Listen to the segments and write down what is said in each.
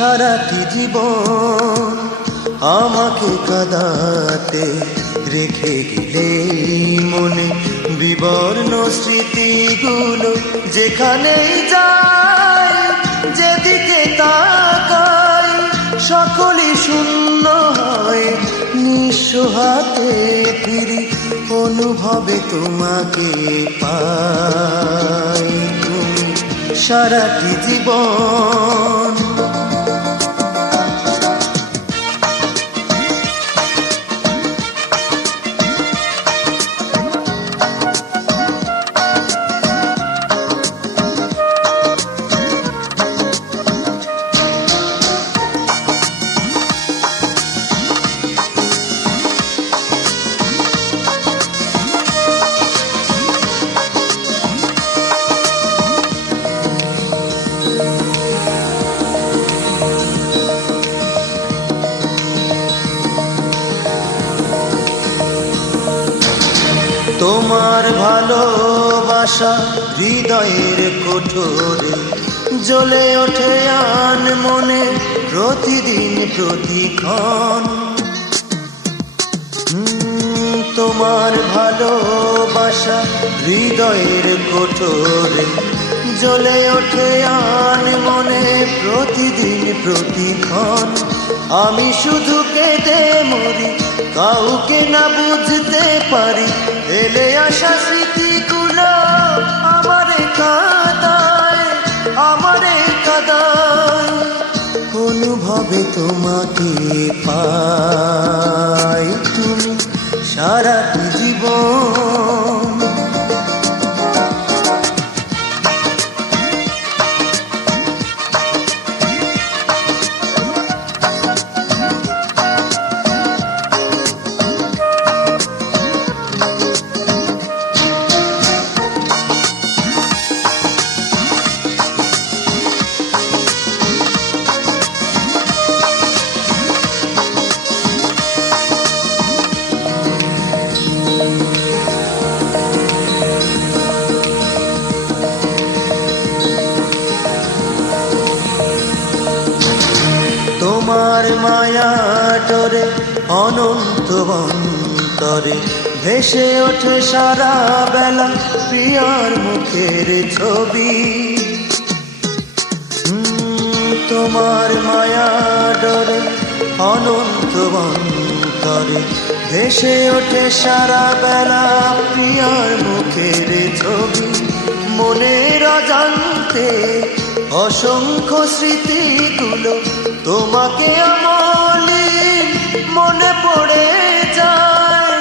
সারাটি জীবন আমাকে কাঁদাতে রেখে গেলে মনে বিবর্ণ স্মৃতিগুলো। যেখানেই যাই যেদিকে তাকাই সকলই শূন্য হয়, নিঃস্ব হাতে ফিরি অনুভবে তোমাকে পাই। তুমি সারাটি জীবন তোমার ভালোবাসা হৃদয়ের কোঠরে জ্বলে ওঠে আন মনে প্রতিদিন প্রতিক্ষণ। তোমার ভালোবাসা হৃদয়ের কোঠরে জ্বলে ওঠে আন মনে প্রতিদিন প্রতিক্ষণ। আমি শুধু কেঁদে মরি, কাউকে না বুঝতে পারি, ফেলে আসা স্মৃতিগুলো আমারে কাঁদায়, আমারে কাঁদায়। অনুভবে তোমাকে পাই, তুমি সারাটি জীবন তোমার মায়া ডরে অনন্ত অন্তরে ভেসে ওঠে সারা বেলা প্রিয়ার মুখের ছবি। তোমার মায়া ডরে অনন্ত অন্তরে ভেসে ওঠে সারা বেলা প্রিয়ার মুখের ছবি। মনের অজান্তে অসংখ্য স্মৃতিগুলো তোমাকে আমলিন মনে পড়ে যায়,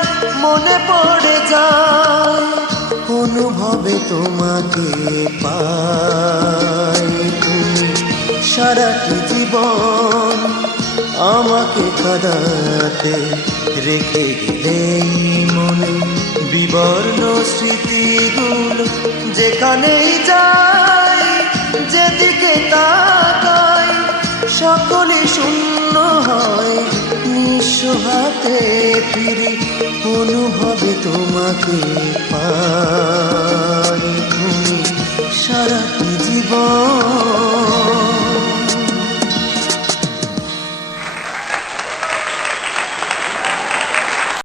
মনে পড়ে যায়। অনুভবে তোমাকে পাই, তুমি সারাটি জীবন আমাকে কাঁদাতে রেখে গেলে মনে বিবর্ণ স্মৃতিগুলো। যেখানেই যাই যেদিকে তাকাই সকলই শূন্য হয়, নিঃস্ব হাতে ফিরি অনুভবে তোমাকে পাই। তুমি সারাটি জীবন